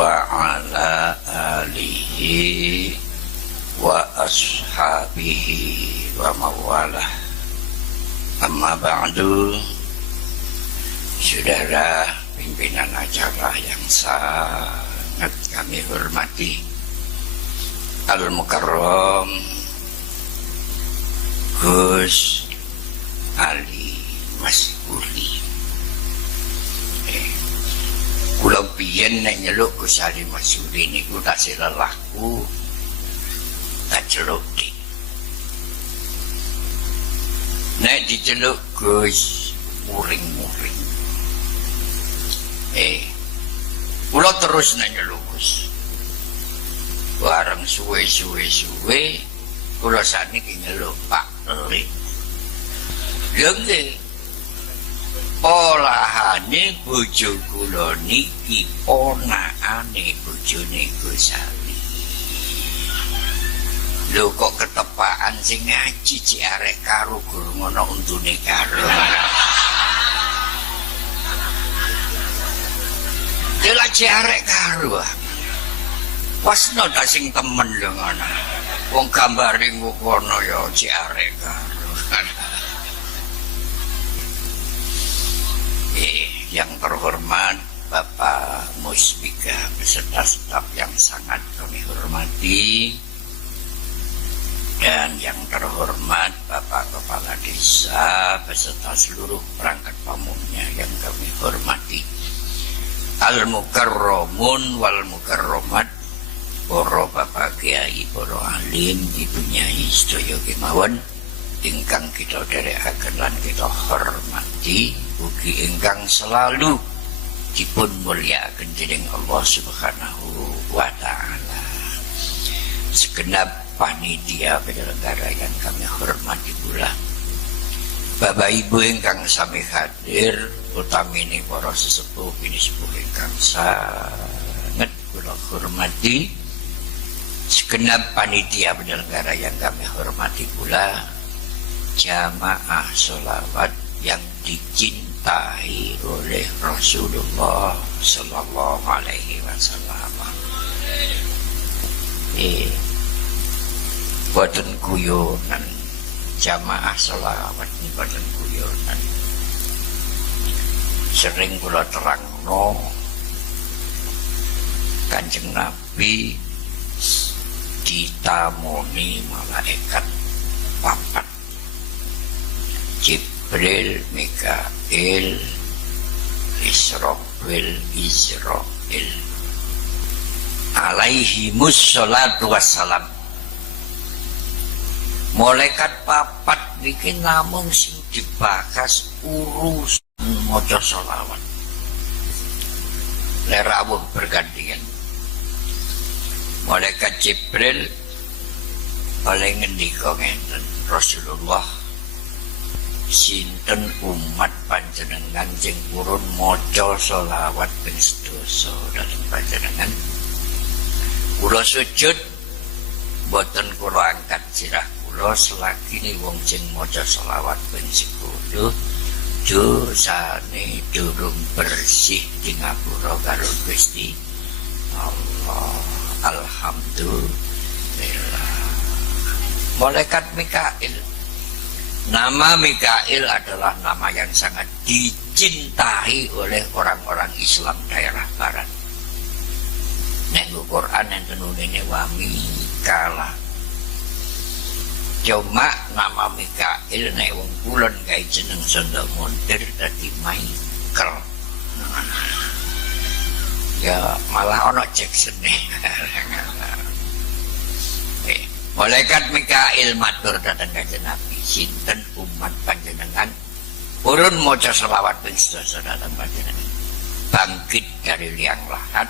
wa ala alihi wa ashabihi wa mawalah. Amma ba'du. Saudara pimpinan acara yang sangat kami hormati, Al-Mukarram Gus Ali Mas'uli. Kula biyen nek nyeluk Gus Ali Mas'uli niku tak silelahku tak celuk dik. Nek diceluk Gus muring-muring. Kula terus nek nyeluk Gus. Bareng suwe kula saniki nyeluk Pak Elik. Lha nggih. Olahane bojo kula niki ponakane bojone Gus Ali. Lho kok ketepaan sing ngaji cek arek karo guru ngono untune karo. Dela cek arek karo. Wasno ta sing temen lho ngono. Wong gambare ngono ya cek arek karo. Yang terhormat Bapak Musbika beserta staf yang sangat kami hormati, dan yang terhormat Bapak Kepala Desa beserta seluruh perangkat pamungnya yang kami hormati, Al-Mukarramun wal Mukarramat, para Bapak Kiai, para alim, Ibu Nyai sedaya kemawon ingkang kita dherekaken lan kita hormati, ugi ingkang selalu dipun mulyakaken dening Allah Subhanahu wa taala. Segenap panitia penyelenggara yang kami hormati pula, Bapak Ibu ingkang sami hadir, utamine para sesepuh sepuh ingkang sangat kula hormati, segenap panitia penyelenggara yang kami hormati pula, jamaah sholawat yang dicintai oleh Rasulullah Sallallahu Alaihi Wasallam. Boten guyonan, jamaah sholawat ini boten guyonan. Sering kula terangno, Kanjeng Nabi ditamoni malaikat papat, Jibril, Mikail, Israfil, alaihimus sholatu wassalam. Malaikat papat niki namung sing dibahas urusan maca sholawat. Rawuh bergantian. Malaikat Jibril oleh ngendika ngenten, Rasulullah, sinten umat panjenengan sing purun maca sholawat ping sedasa dhateng panjenengan? Kula sujud boten kula angkat sirah kula selagine wong sing maca sholawat ping 10 dosane durung bersih di ngapura karo Gusti Allah. Alhamdulillah. Malaikat Mikail, nama Mikail adalah nama yang sangat dicintai oleh orang-orang Islam daerah barat. Nek Quran yang tenunine wa Mikala. Cuma nama Mikail nek wong kulon gawe jeneng Sunda Montir dadi Michael. Ya malah ono Jackson nih. Malaikat Mikail matur dhateng Kanjeng Nabi, sinten umat panjenengan purun maca selawat ping sedasa dhateng panjenengan, bangkit dari liang lahat,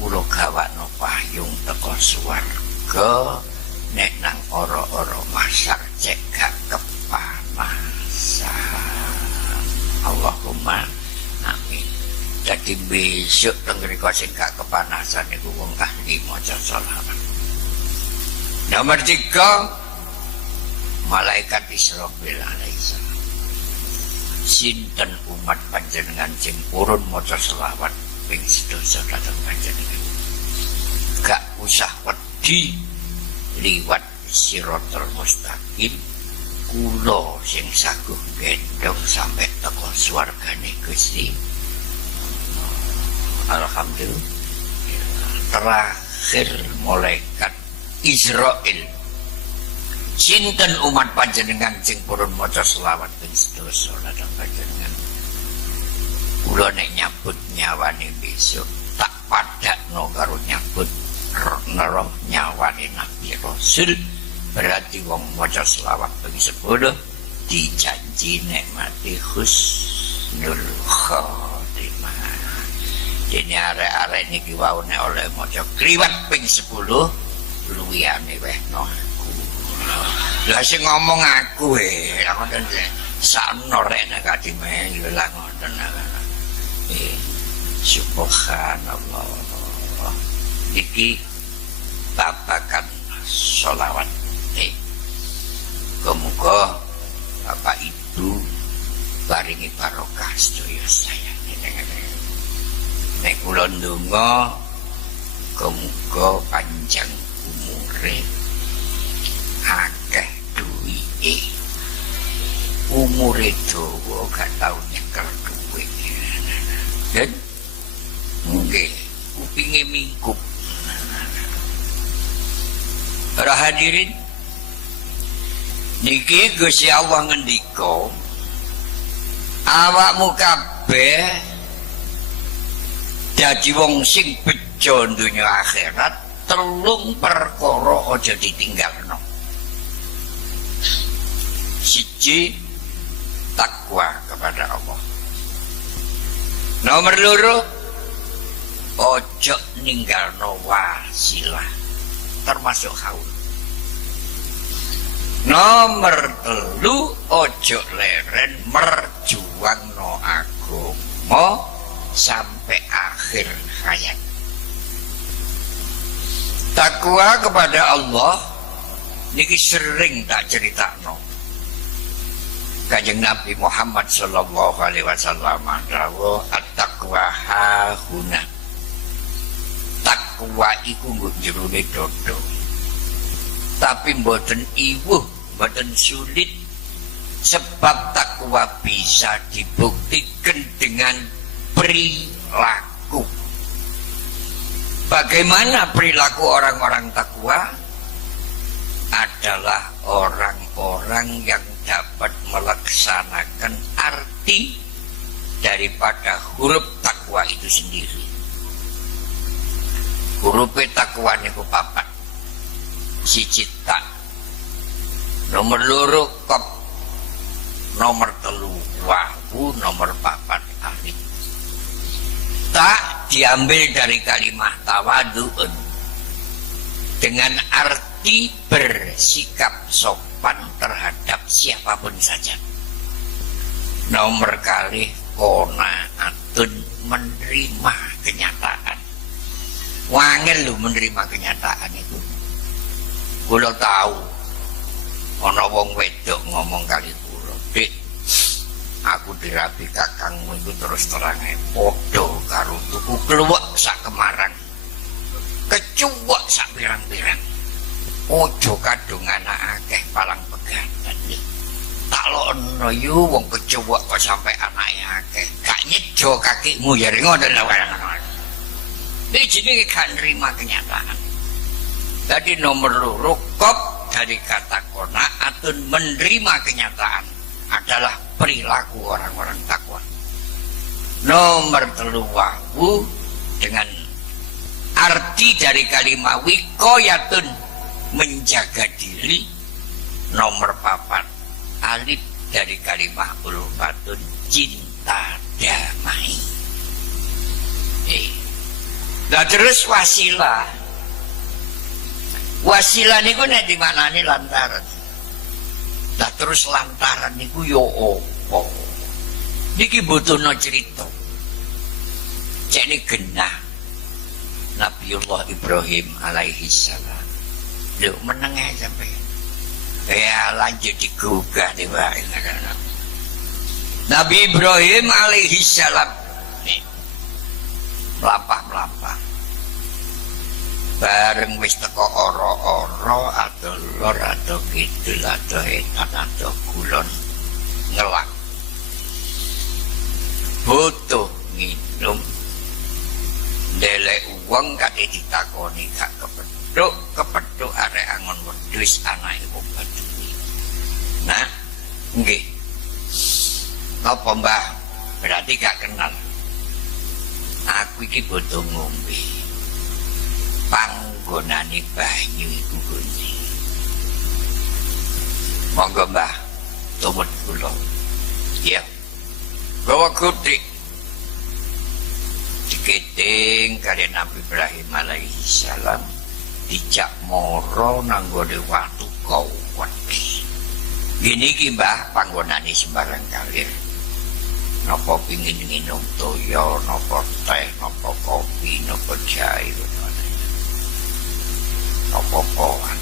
kula gawakno payung teko swarga, nek nang ora-ora masak cek gak kepanasan. Allahumma amin. Jadi besok tenggeri sing gak kepanasan niku wong ahli maca sholawat. Nomor 3, malaikat Israfil alaihissalam. Sinten umat panjenengan sing purun maca selawat ping sedasa dhateng panjenengan. Gak usah wedi liwat siratal mustaqim, kula sing saguh gendong sampai teko swargane Gusti. Alhamdulillah. Terakhir malaikat Israil, sinten umat panjenengan sing purun maca selawat ping sedasa dhateng panjenengan. Kula nek nyabut nyawane besok tak padakno karo nyabut roh nyawane Nabi Rasul. Berarti wong maca selawat ping 10 dijanji nek mati husnul khotimah. Dene arek-arek niki wau nek oleh maca kliwat ping 10 luwihane wehno aku. Lah sing ngomong aku ngoten sakno rek nek kadime lha ngoten. Subhanallah. Iki babakan sholawat. Muga Bapak Ibu paringi barokah sedaya saya. Nek kula ndonga muga panjang umure, akeh duwike, umure dawa gak tau nyekel duwit. Dan nggih kupinge mingkup. Para hadirin, niki Gusti Allah ngendika, awakmu kabeh dadi wong sing bejo donya akhirat, telung perkara aja ditinggalno. Siji, takwa kepada Allah. Nomor loro, ojo ninggalno wasilah, termasuk haul. Nomor telu, ojo leren merjuangno agama sampai akhir hayat. Takwa kepada Allah niki sering tak critakno. Kanjeng Nabi Muhammad sallallahu alaihi wasallam dawuh, at-taqwa hahuna. Takwa iku nggo jerone dodo. Tapi mboten iwuh, mboten sulit, sebab takwa bisa dibuktikan dengan perilaku. Bagaimana perilaku orang-orang takwa? Adalah orang-orang yang dapat melaksanakan arti daripada huruf takwa itu sendiri. Huruf takwa niku papat. Siji tak, nomor loro kop, nomor telu wawu, nomor papat alif. Tak diambil dari kalimat tawadu'un dengan arti bersikap sopan terhadap siapapun saja. Nomor kali qanaatun, menerima kenyataan. Wangel lu menerima kenyataan itu. Kula tahu ana wong wedok ngomong kali kula, "Dik, aku dirabi kakangmu itu terus terang padha karo tuku kluwek sak Kemarang. Kecuwek sak pirang-pirang. Ojo kadung anak akeh palang pegatan iki. Tak lono yu wong kecuwek kok sampai anake akeh. Gak nyejo kakimu ya ngoten lho." Iki jenenge gak nerima kenyataan. Tadi nomor loro kop dari kata qanaatun, menerima kenyataan, adalah perilaku orang-orang takwa. Nomor telu wawu dengan arti dari kalimat wiqayatun, menjaga diri. Nomor papat alif dari kalimat ulfatun, cinta damai. Nah terus wasilah. Wasilah niku nek dimanani lantaran. Lah terus lantaran niku yo opo? Niki butuhno cerita. Cekne genah Nabiullah Ibrahim alaihi salam. Lho meneng ae sampe. Ya lanjut digugah wae. Nabi Ibrahim alaihi salam mlampah-mlampah. Bareng wis teko ora-ora ado lor ado kidul ado etan ado kulon ngelak. Butuh nginum. Delek wong kate ditakoni gak kepethuk arek angon wedhus anake wong Baduy. Nah, nggih. Napa Mbah? Berarti gak kenal. Aku iki butuh ngombe. Panggonane banyu iku pundi? Monggo Mbah, tumut kula. Ya. Gawa kutik. Diketing kali Nabi Ibrahim alaihi salam dijak moro nang gone watu kawet. Gini iki Mbah panggonane sembarang kalir. Napa pingin nginum toya, napa teh, napa kopi, napa jahe, napa poan.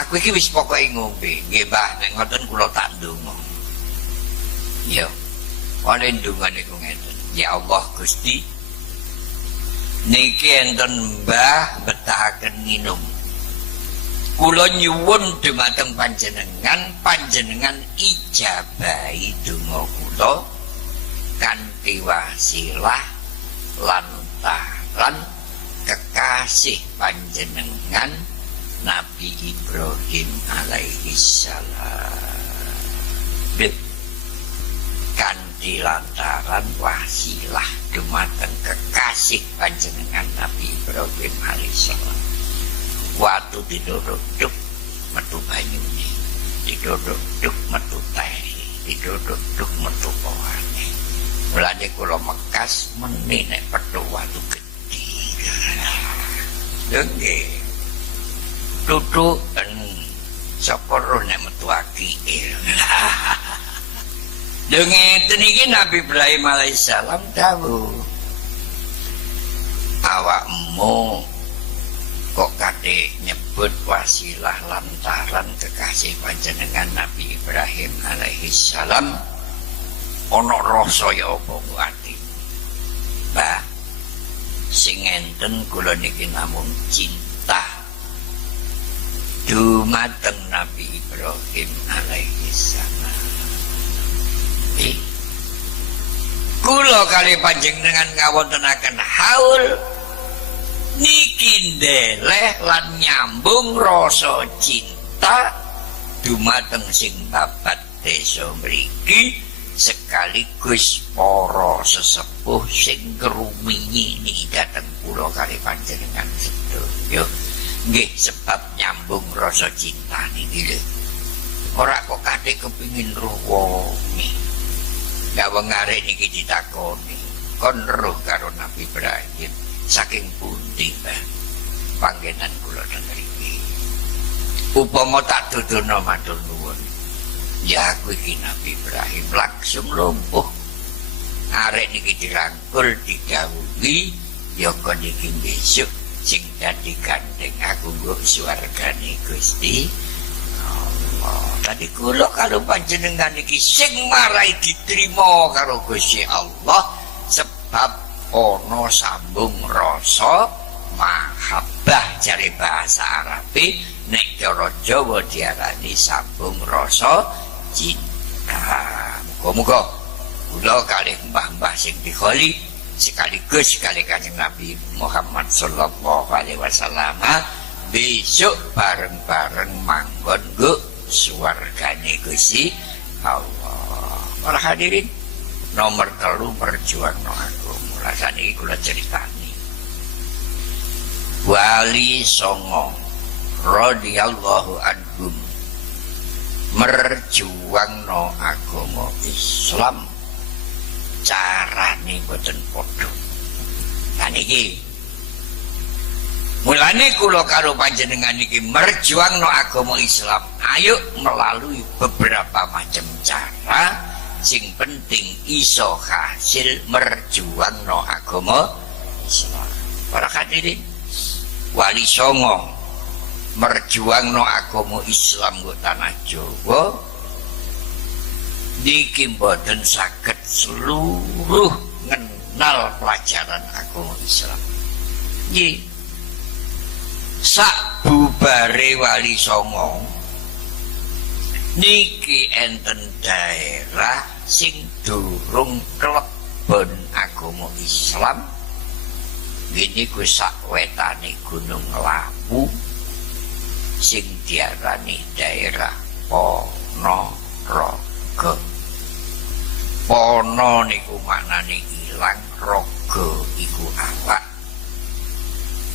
Aku iki wis pokoke ngombe, nggih Mbah, nek ngoten kula tak ndonga. Ya. Oleh ndonga niku ngeten. Ya Allah Gusti, niki enten Mbah betahaken nginum. Kula nyuwun dumateng panjenengan ijabahi donga kula kanthi wasilah lantaran kekasih panjenengan Nabi Ibrahim alaihi salam. Kanthi lantaran wasilah dumateng kekasih panjenengan Nabi Ibrahim alaihi salam. Watu didodok metu banyune, didodok metu teh, didodok metu pohane. Mulane kula mekas meni nek petu watu gedhe. Nggih. Duduk sapa ro nek metu akike. Ngeten iki Nabi Ibrahim alaihissalam dawuh. Awakmu kok kate nyebut wasilah lantaran kekasih panjenengan Nabi Ibrahim alaihissalam ana rasa ya apa ati. Mbah, sing enten kula niki namung cinta dumateng Nabi Ibrahim alaihissalam. Kula kali panjenengan ngawontenaken haul niki ndeleh lan nyambung rasa cinta dumateng sing babat desa mriki sekaligus para sesepuh sing ngrumiyi niki dhateng kula kali panjenengan sedaya. Nggih sebab nyambung rasa cinta niki lho. Ora kok kadhe kepingin ruwongi. Gawang arek niki ditakoni, kon roh karo Nabi Ibrahim saking pundi Mbah panggenan kula teng mriki. Upama tak dudono matur nuwun. Ya aku iki Nabi Ibrahim langsung lumpuh. Arek niki dirangkul didhawuhi ya kon iki besok sing dadi gandeng aku nggo swargane Gusti Allah. Tadi kula kalau panjenengan iki sing marai diterima karo Gusti Allah sebab ana sambung rasa mahabbah jare bahasa Arabe, nek cara Jawa diarani sambung rasa cinta. Muga-muga kula kalih mbah-mbah sing dikholi sekaligus kalih Kanjeng Nabi Muhammad sallallahu alaihi wasallam besok bareng-bareng manggon nggo swargane Gusti Allah. Para hadirin, nomor 3 perjuangno agama. Rasane iki kula critani. Wali Songo radhiyallahu anhum merjuangno agama Islam carane boten padha. Lan iki mulane kula karo panjenengan iki merjuangno agama Islam, ayo melalui beberapa macam cara, sing penting iso hasil merjuangno agama Islam. Para hadirin, Wali Songo merjuangno agama Islam go tanah Jawa niki mboten saged seluruh kenal pelajaran agama Islam. Nggih. Sak bubare Wali Songo niki enten daerah sing durung klebon agama Islam. Gini ku sak wetane Gunung Lawu sing diarani daerah Ponorogo. Pono niku maknane ilang, raga iku awak.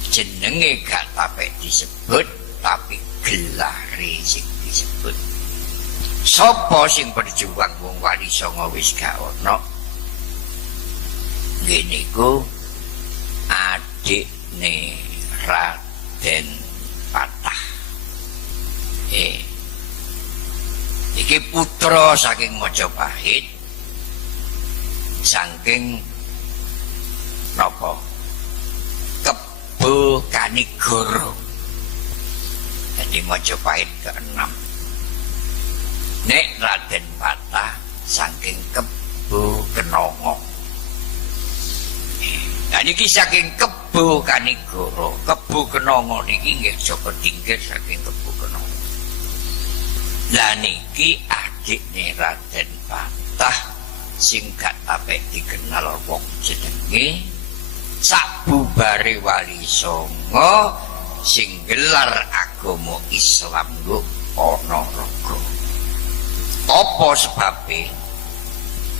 Jenenge gak tapek disebut, tapi gelare sing disebut. Sapa sing berjuang wong Wali Songo wis gak ono. Ngene iku adikne Raden Patah. Iki putra saking Majapahit, saking napa? Kebo Kanigoro. Jadi Majapahit ke-6. Nek Raden Patah saking Kebo Kenongo. Nah niki saking Kebo Kanigoro, Kebo Kenongo niki nggih Joko Tingkir saking Kebo Kenongo. Lah niki adikne Raden Patah sing gak tapek dikenal wong jenenge sabubare Wali Songo sing gelar agama Islam nggo Ponorogo. Apa sebabe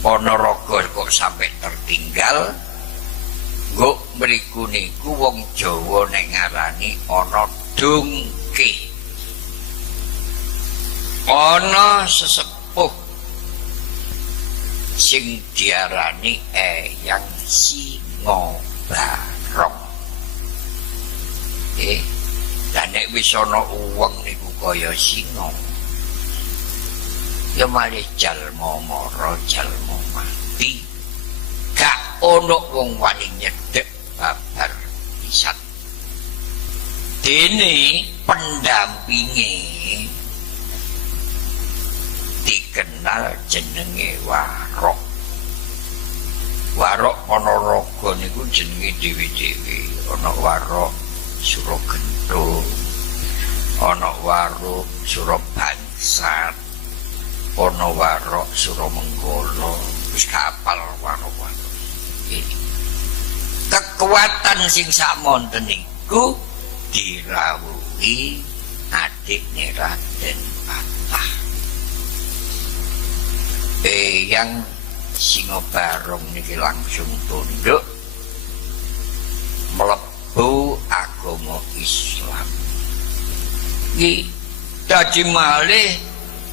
Ponorogo kok sampai tertinggal? Nggo mriku niku wong Jawa nek ngarani ana dungke. Ana sesepuh sing diarani Eyang Singobarong. Dan nek wis ana wong niku kaya singa, ya malih jalma mara jalma mati. Gak ana wong wani nyedhek babar isat. Dene pendampinge dikenal jenenge Warok. Warok Ponorogo niku jenenge dhewe-dhewe. Ana Warok Suragento, ana Warok Surabangsat, ana Warok Suramenggala. Wis kapal warok-warok. Kekuatan sing samonten niku dirawuhi adikne Raden Patah. Eyang Singobarong niki langsung tunduk mlebu agama Islam. Iki dadi malih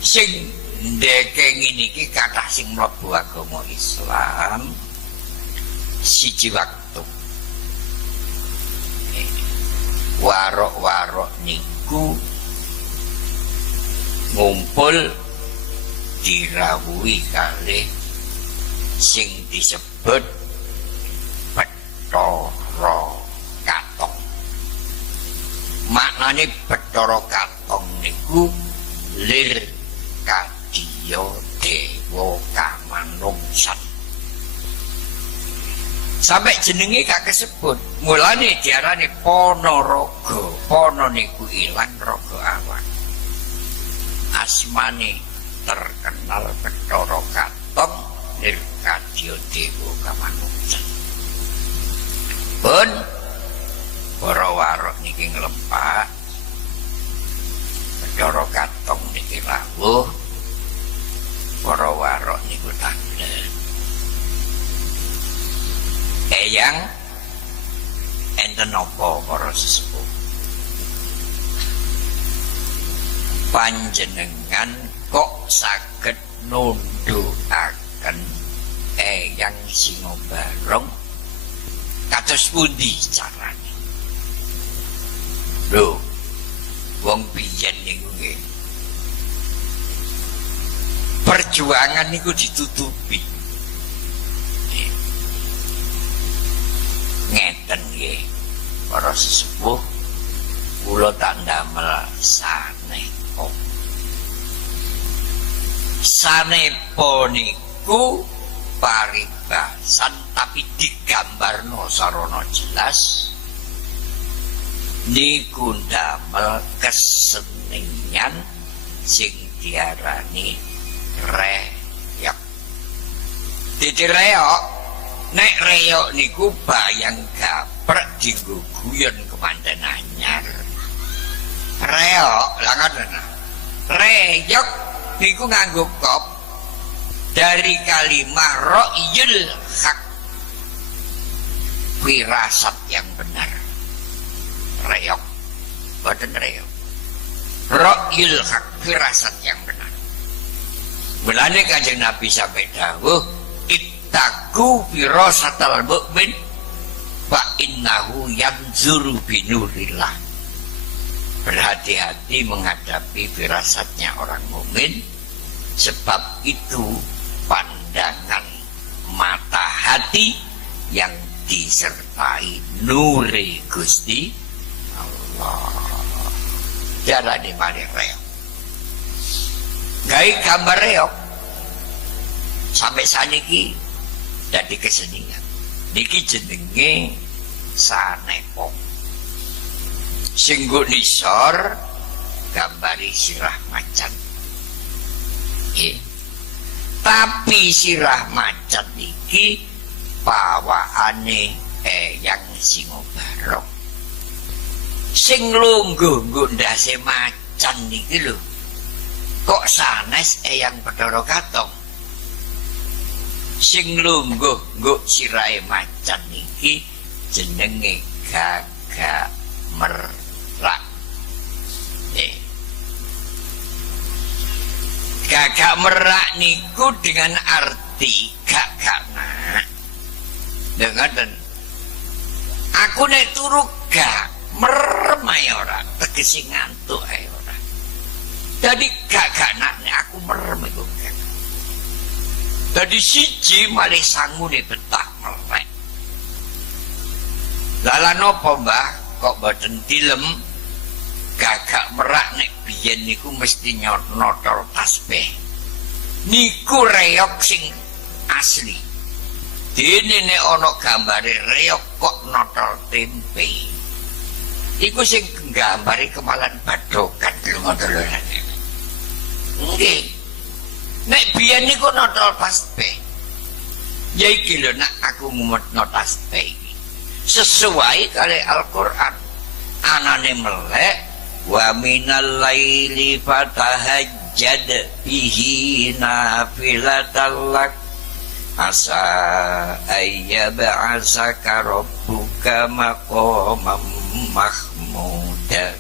sing ndekeng niki kathah sing mlebu agama Islam siji waktu. Warok-warok niku ngumpul dirawuhi kalih sing disebut Bathara Katong. Maknane Bathara Katong niku lir kadya dewa kamanungsan. Sampai jenenge gak kesebut. Mulane diarani Ponorogo. Pono niku ilang, raga awak. Asmane terkenal Bathara Katong lir kadya dewa kamanungsan. Pun para warok niki nglempak, Bathara Katong niki rawuh, para warok niku tandhet. Eyang enten napa para sesepuh? Panjenengan kok saged nundhukaken Eyang Singobarong kados pundi carane? Lho, wong biyen niku nggih perjuangan niku ditutupi. Ngeten nggih para sesepuh, kula tak ndamel sanepa. Sanepa niku paripurna bahasan tapi digambarno sarana jelas niku ndamel kesenian sing diarani reyok. Dadi reyok, nek reyok niku bayang gaprek dienggo guyon kemanten anyar. Reyok lha ngoten. Reyok niku nganggo kop dari kalimat ra'yul haq, firasat yang benar. Reyok, boten reyok. Ra'yul haq, firasat yang benar. Mulane Kanjeng Nabi sampai dawuh, ittaqu firasatal mu'min fa innahu yanzuru binurillah. Berhati-hati menghadapi firasatnya orang mukmin, sebab itu pandangan mata hati yang disertai nuri Gusti Allah. Jarane malih reok. Gawe gambar reok sampai saniki dadi kesenian. Niki jenenge sanepong. Sing nggo nisor gambari sirah macan. Tapi sirah macan iki pawaane Eyang Singobarong. Sing lungguh nggo ndase macan niki lho. Kok sanes Eyang Bathara Katong. Sing lungguh nggo sirahe macan niki jenenge Gagak Merak. Gagak merak niku dengan arti gagak nak. Dengar aku nek turu gak merem ae ora, tegese ngantuk ae ora. Dadi gagak nak nek aku merem iku. Dadi siji malih sangune betah melek. Lala napa Mbah kok boten dilem? Gagak merak nek biyen niku mesti notol tasbih. Niku reok sing asli. Dene nek ana gambare reok kok notol tempe. Iku sing gambare kemalan badokan lho ngoten lho. Nggih. Nek biyen niku notol tasbih. Ya iki lho nak aku mumetno tasbih. Sesuai kali Al-Qur'an. Anane melek wa minal laili fatahajjad bihi nafilatan lak asa ayyab'asaka rabbuka maqamam mahmuda.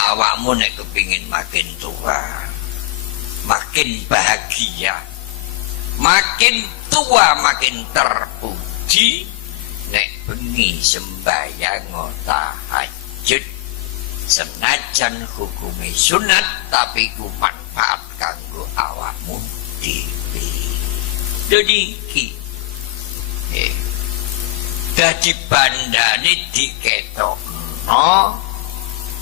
Awakmu nek kepingin makin tua, makin bahagia, makin tua makin terpuji, nek bengi sembahyang tahajud. Senajan hukume sunat tapi ku manfaat kanggo awakmu dhewe. Dadi iki dadi bandane diketokno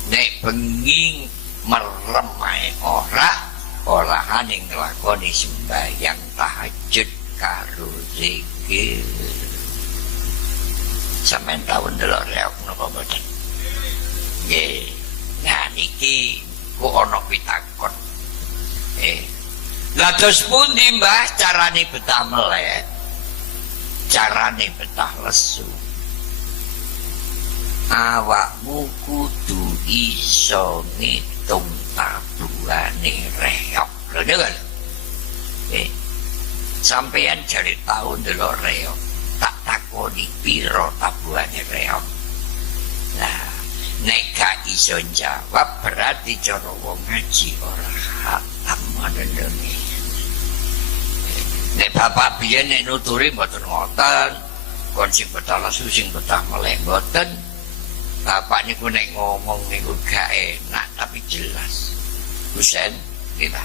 nek bengi merem ae ora olahane nglakoni sembahyang tahajud karo zikir. Sampeyan tau ndelok reok napa mboten? Nggih. Nah niki ku ana pitakon. Lah terus pundi Mbah carane betah melek? Carane betah lesu. Awakmu kudu iso ngitung tabuhane reok. Lho dengar. Sampeyan jare tau ndelok reok, tak takoni piro tabuhane reok. Nah, nek gak iso jawab berarti cara wong ngaji ora hatam ngono. Nek bapak biyen nek nuturi mboten ngoten, kon sing betah lesu sing betah melek mboten. Bapak niku nek ngomong niku gak enak tapi jelas. Husen, kita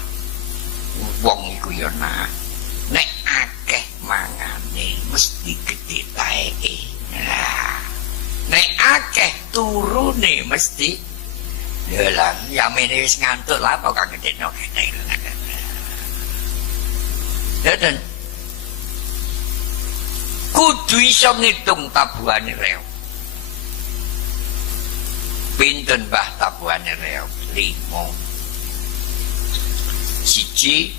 wong iku yo nek akeh mangane mesti gedhe taeke. Nah, nek akeh turune mesti ya lah yamene wis ngantuk lah kok gedheno kene. Dan kudu iso ngitung tabuhane reog. Pinten Mbah tabuhane reog? 5. Siji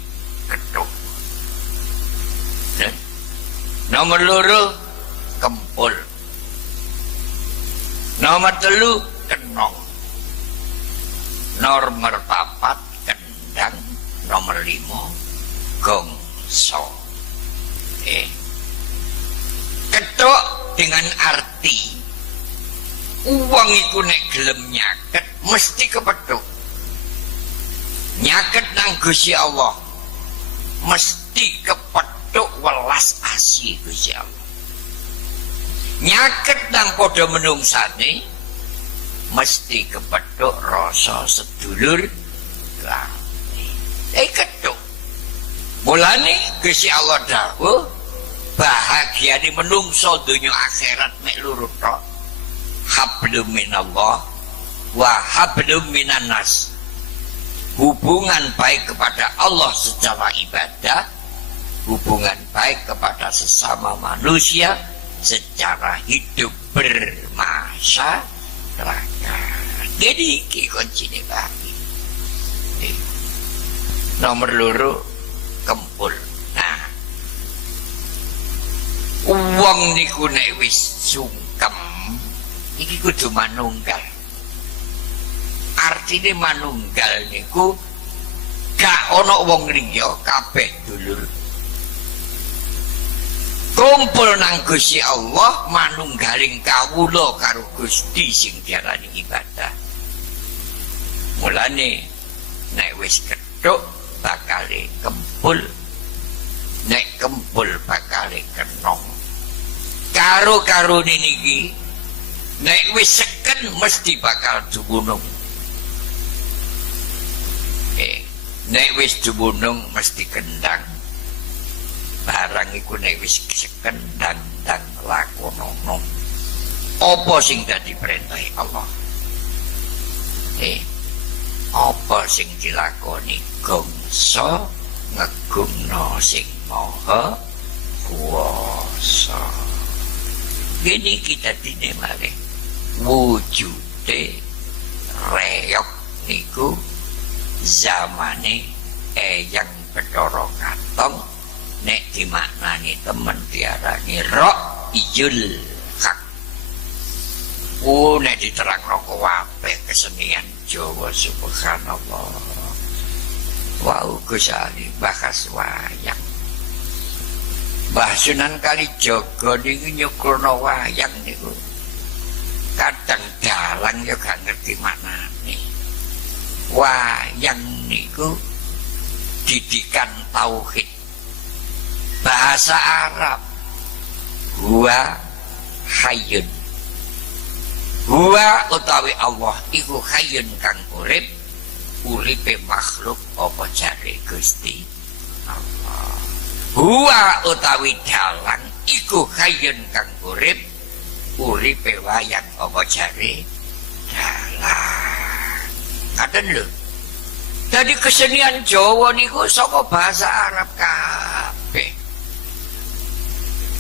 kethuk. Nomor 2 kempul. Nomor 3 kenong. Nomor 4 kendang. Nomor 5 gongso. Kethuk dengan arti uang iku nek gelem nyaket mesti kepethuk. Nyaket nang Gusti Allah mesti kepethuk welas asih Gusti Allah. Nyaket nang padha menungsane mesti kepethuk rasa sedulur lami. Kethuk. Mulane Gusti Allah dawuh bahagiane menungso donya akhirat mek loro tok. Hablum minallah wa hablum minan nas. Hubungan baik kepada Allah secara ibadah, hubungan baik kepada sesama manusia secara hidup bermasyarakat. Jadi iki kuncine bagi. Nomor 2 kempul. Nah, uang niku nek wis sungkem iki kudu manunggal. Artine manunggal niku gak ana wong liya, kabeh dulur. Kumpul nang Gusti Allah manunggaling kawula karo Gusti sing diarani ibadah. Mulane nek wis kethuk bakale kempul, nek kempul bakale kenong. Karo-karo niki nek wis seken mesti bakal dumunung. Nek wis dumunung mesti kendang. Barang iku nek wis seken dan lakonono. Apa sing dadi perintah Allah? Apa sing dilakoni gongso ngegumno sing maha kuwasa. Gini kita dinemare wujude reog niku zamane Eyang Bathara Katong nek dimaknani temen diarani Ra'yul Haq. Nek diterangno kabeh kesenian Jawa subhanallah. Wau Gus Ali bahas wayang. Mbah Sunan Kalijaga niku nyukurno wayang niku. Kadang dalang ya gak ngerti maknane. Wayang niku didikan tauhid. Bahasa Arab huwa hayyun. Huwa utawi Allah iku hayyun kang urip. Uripe makhluk apa jare Gusti Allah. Huwa utawi dalang iku hayyun kang urip. Uripe wayang apa jare dalang. Ngaten lho. Jadi kesenian Jawa niku saka bahasa Arab kabeh.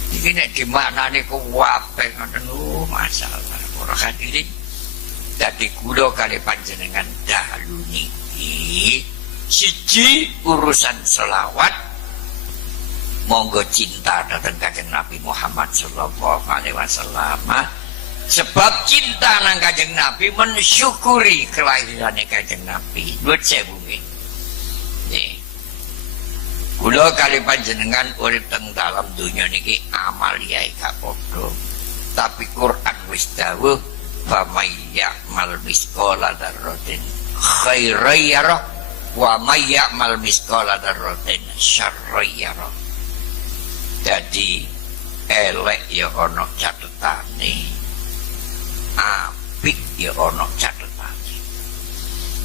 Iki nek dimaknani kuwabe ngoten masalah ora hadirin. Dadi kula kali panjenengan dalu niki siji urusan selawat. Monggo cinta datang Kanjeng Nabi Muhammad sallallahu alaihi wasallam. Sebab cinta nang Kanjeng Nabi mensyukuri kelahirannya Kanjeng Nabi. Nuwun sewu nggih. Nggih. Kula kali panjenengan urip teng dalam dunya niki amalia gak padha. Tapi Quran wis dawuh fa may ya'mal misqala dzarratin khairan yarah wa may ya'mal misqala dzarratin syarran yarah. Jadi elek ya ana catetane. Apik ya ana catetane.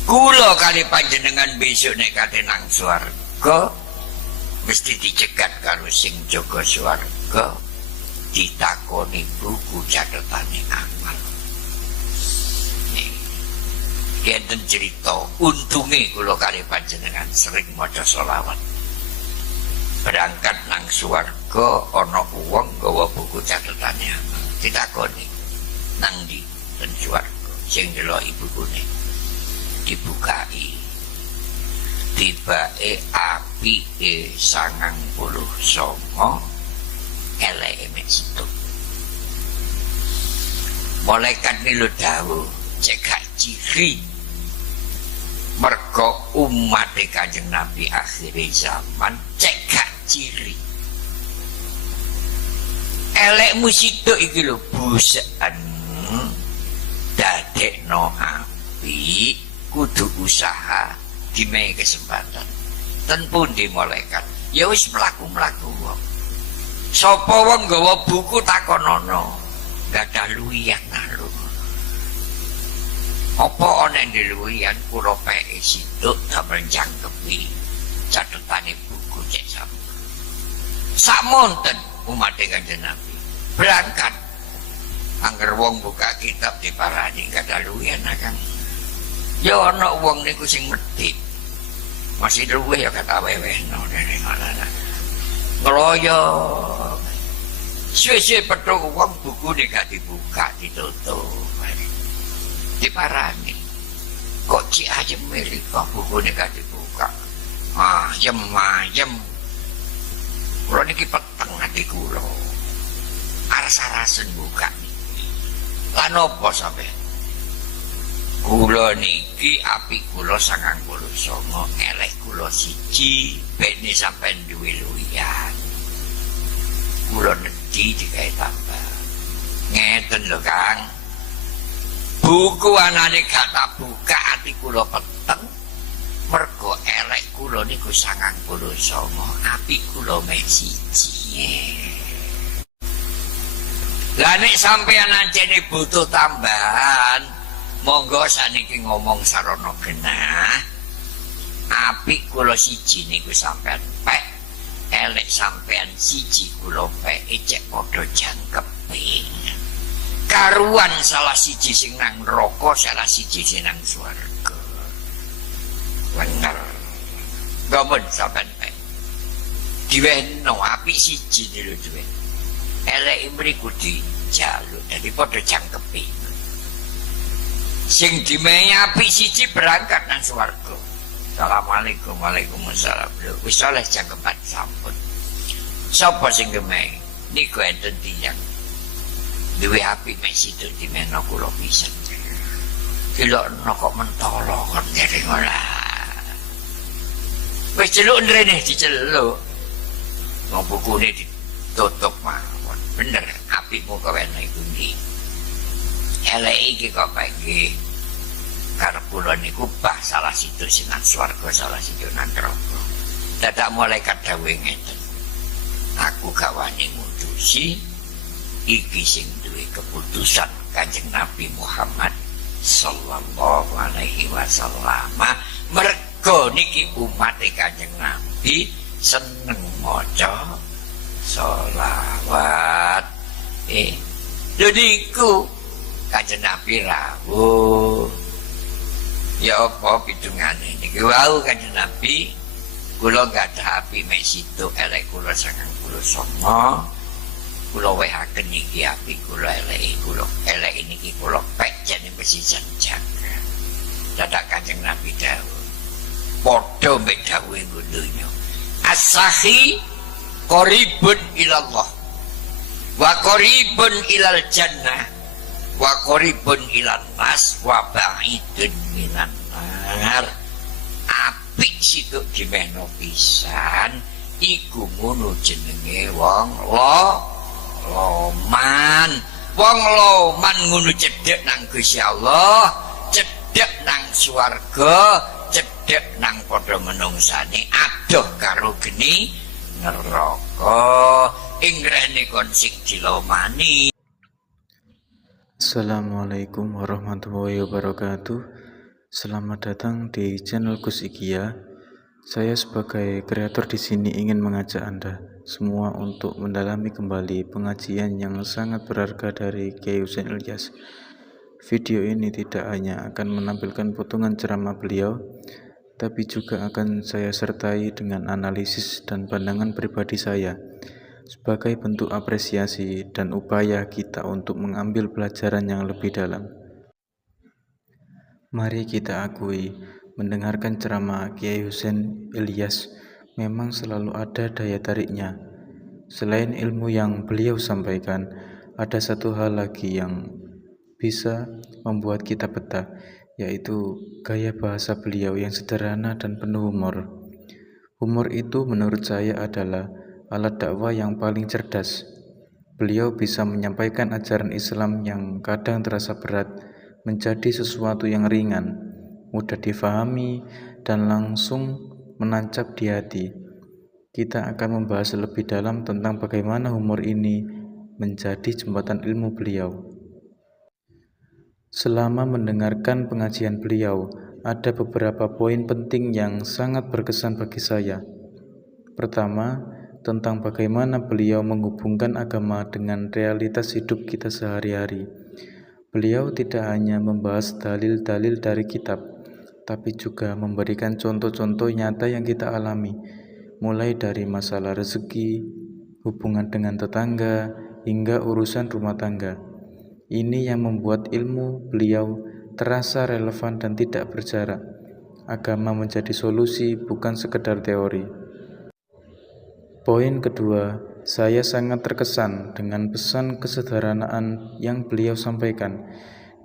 Kula kali panjenengan besok nek kate nang swarga mesti dicegat karo sing jaga swarga, ditakoni buku catetane amal. Enten cerita untunge kula kali panjenengan sering maca selawat. berangkat nang swarga ana wong nggawa buku catetane ditakoni nang ndi ten swarga sing ndeloki bukune dibukai tibake apike 99 eleke mek situ malaikat nilu dawuh cek gak ciri mergo umat Kanjeng Nabi akhir zaman cek gak ciri elekmu situ iki lho busen dadekno api kudu usaha dimei kesempatan ten pundi malaikat ya wis mlaku-mlaku wong sapa wong nggawa buku takonono gak ada luwihan nalu apa ana ing luwihan kula peke sithik damel jangkepi catetane buku cek sampe samonten umat Kanjeng Nabi berangkat angger wong buka kitab diparani gak ada luwihan akang ya ana wong niku sing medhit masih luwih ya kata wewehno dene ngono ngeloyo suwe-suwe petuk wong bukune gak dibuka ditutup diparani kok cik ayem kok bukune gak dibuka ayem kula niki peteng ati kula aras-arasen buka niki lan opo sampe kula niki apik kula 99 elek kula siji bene sampean duwe luwihan kula nedhi digawe tambah ngeten lho Kang buku anane gak tak buka ati kula peteng mergo elek kula niku 99 apik kula mek siji lah nek sampeyan ancene butuh tambahan monggo saniki ngomong sarana genah apik kula siji niku sampean pek elek sampean siji kula pek cek padha jangkepe karuan salah siji sing nang neraka salah siji sing nang swarga bener gamen sampean pek diweno apik siji lho duwe elek mriku dijaluk dadi padha jangkepe sing dimehi apik siji berangkat nang swarga Assalamualaikum waalaikumsalam wis oleh jangkepan sampun sapa sing gemehi niku enten tiyang duwe apik mek situ dimeno kula pisan delokno kok mentolo kon dereng ora wis celuk nrene diceluk wong bukune ditutup mawon bener apikmu kawene iku ndi elek iki kok pagi karep kula niku bah salah situ sinan swarga salah situ nang neraka dadak malaikat dawuh ngeten aku gak wani ngutusi iki sing duwe keputusan Kanjeng Nabi Muhammad sallallahu alaihi wasallam mergo niki umat Kanjeng Nabi seneng maca selawat jadi iku Kanjeng Nabi rawuh ya apa pidungane niki wau Kanjeng Nabi kula gak ada api mek situ elek kula 99 kula wehaken iki api kula elek niki kula pek jane mesti jaga dadak Kanjeng Nabi dawuh padha mek dawuhe donya as-sahi qaribun ilallah wa qaribun ilal jannah wa qaribun ilan nas wa ba'idun minan nar apik situ dimeno pisan iku ngono jenenge wong loman wong loman ngono cedhek nang Gusti Allah cedhek nang swarga cedhek nang padha menungsane adoh karo geni neraka ing rene kon sing dilomani. Assalamualaikum warahmatullahi wabarakatuh. Selamat datang di channel Gus Ikia. Saya sebagai kreator di sini ingin mengajak Anda semua untuk mendalami kembali pengajian yang sangat berharga dari Kiai Husain Ilyas. Video ini tidak hanya akan menampilkan potongan ceramah beliau, tapi juga akan saya sertai dengan analisis dan pandangan pribadi saya sebagai bentuk apresiasi dan upaya kita untuk mengambil pelajaran yang lebih dalam. Mari kita akui, mendengarkan ceramah Kiai Husain Ilyas memang selalu ada daya tariknya. Selain ilmu yang beliau sampaikan, ada satu hal lagi yang bisa membuat kita betah, yaitu gaya bahasa beliau yang sederhana dan penuh humor. Humor itu menurut saya adalah alat dakwah yang paling cerdas. Beliau bisa menyampaikan ajaran Islam yang kadang terasa berat menjadi sesuatu yang ringan, mudah difahami, dan langsung menancap di hati. Kita akan membahas lebih dalam tentang bagaimana humor ini menjadi jembatan ilmu beliau. Selama mendengarkan pengajian beliau, ada beberapa poin penting yang sangat berkesan bagi saya. Pertama, tentang bagaimana beliau menghubungkan agama dengan realitas hidup kita sehari-hari. Beliau tidak hanya membahas dalil-dalil dari kitab, tapi juga memberikan contoh-contoh nyata yang kita alami, mulai dari masalah rezeki, hubungan dengan tetangga, hingga urusan rumah tangga. Ini yang membuat ilmu beliau terasa relevan dan tidak berjarak. Agama menjadi solusi, bukan sekedar teori. Poin kedua, saya sangat terkesan dengan pesan kesederhanaan yang beliau sampaikan.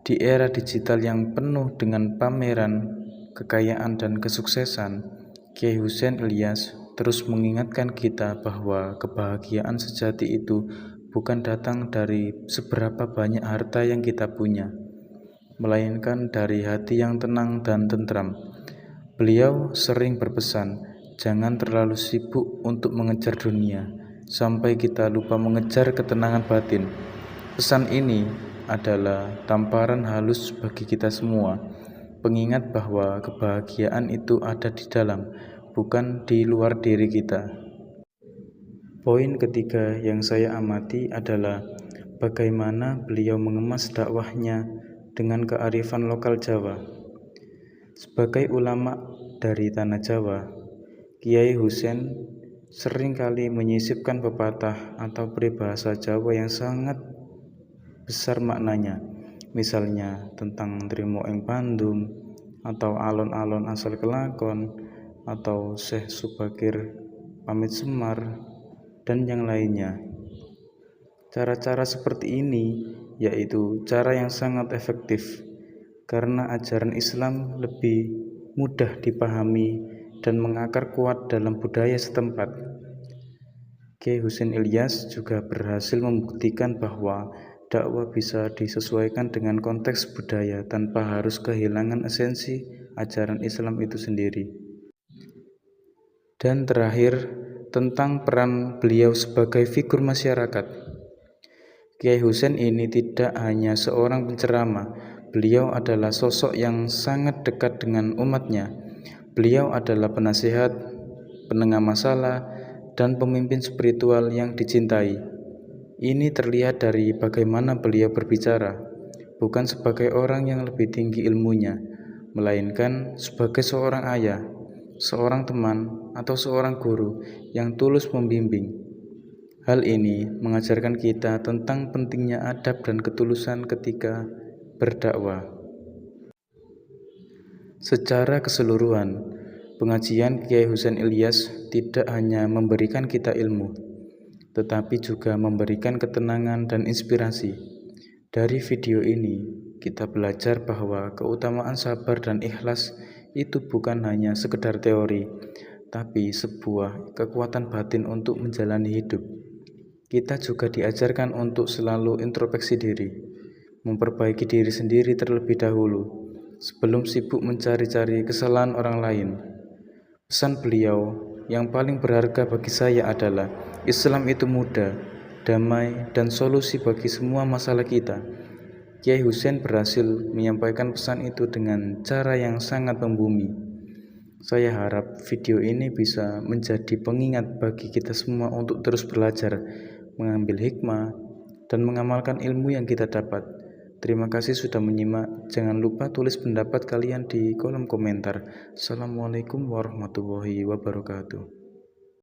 Di era digital yang penuh dengan pameran, kekayaan, dan kesuksesan, Kiai Husain Ilyas terus mengingatkan kita bahwa kebahagiaan sejati itu bukan datang dari seberapa banyak harta yang kita punya, melainkan dari hati yang tenang dan tentram. Beliau sering berpesan, jangan terlalu sibuk untuk mengejar dunia, sampai kita lupa mengejar ketenangan batin. Pesan ini adalah tamparan halus bagi kita semua, pengingat bahwa kebahagiaan itu ada di dalam, bukan di luar diri kita. Poin ketiga yang saya amati adalah bagaimana beliau mengemas dakwahnya dengan kearifan lokal Jawa. Sebagai ulama dari tanah Jawa, Kiai Husain seringkali menyisipkan pepatah atau peribahasa Jawa yang sangat besar maknanya. Misalnya tentang Trimo ing Bandung, atau alon-alon asal kelakon, atau Syekh Subakir pamit Semar, dan yang lainnya. Cara-cara seperti ini yaitu cara yang sangat efektif karena ajaran Islam lebih mudah dipahami dan mengakar kuat dalam budaya setempat. Kiai Husain Ilyas juga berhasil membuktikan bahwa dakwah bisa disesuaikan dengan konteks budaya tanpa harus kehilangan esensi ajaran Islam itu sendiri. Dan terakhir, tentang peran beliau sebagai figur masyarakat. Kiai Husain ini tidak hanya seorang penceramah, beliau adalah sosok yang sangat dekat dengan umatnya. Beliau adalah penasihat, penengah masalah, dan pemimpin spiritual yang dicintai. Ini terlihat dari bagaimana beliau berbicara, bukan sebagai orang yang lebih tinggi ilmunya, melainkan sebagai seorang ayah, seorang teman, atau seorang guru yang tulus membimbing. Hal ini mengajarkan kita tentang pentingnya adab dan ketulusan ketika berdakwah. Secara keseluruhan, pengajian Kiai Husain Ilyas tidak hanya memberikan kita ilmu, tetapi juga memberikan ketenangan dan inspirasi. Dari video ini, kita belajar bahwa keutamaan sabar dan ikhlas itu bukan hanya sekedar teori, tapi sebuah kekuatan batin untuk menjalani hidup. Kita juga diajarkan untuk selalu introspeksi diri, memperbaiki diri sendiri terlebih dahulu, sebelum sibuk mencari-cari kesalahan orang lain. Pesan beliau yang paling berharga bagi saya adalah Islam itu mudah, damai, dan solusi bagi semua masalah kita. Kiai Husain berhasil menyampaikan pesan itu dengan cara yang sangat membumi. Saya harap video ini bisa menjadi pengingat bagi kita semua untuk terus belajar, mengambil hikmah, dan mengamalkan ilmu yang kita dapat. Terima kasih sudah menyimak. Jangan lupa tulis pendapat kalian di kolom komentar. Assalamualaikum warahmatullahi wabarakatuh.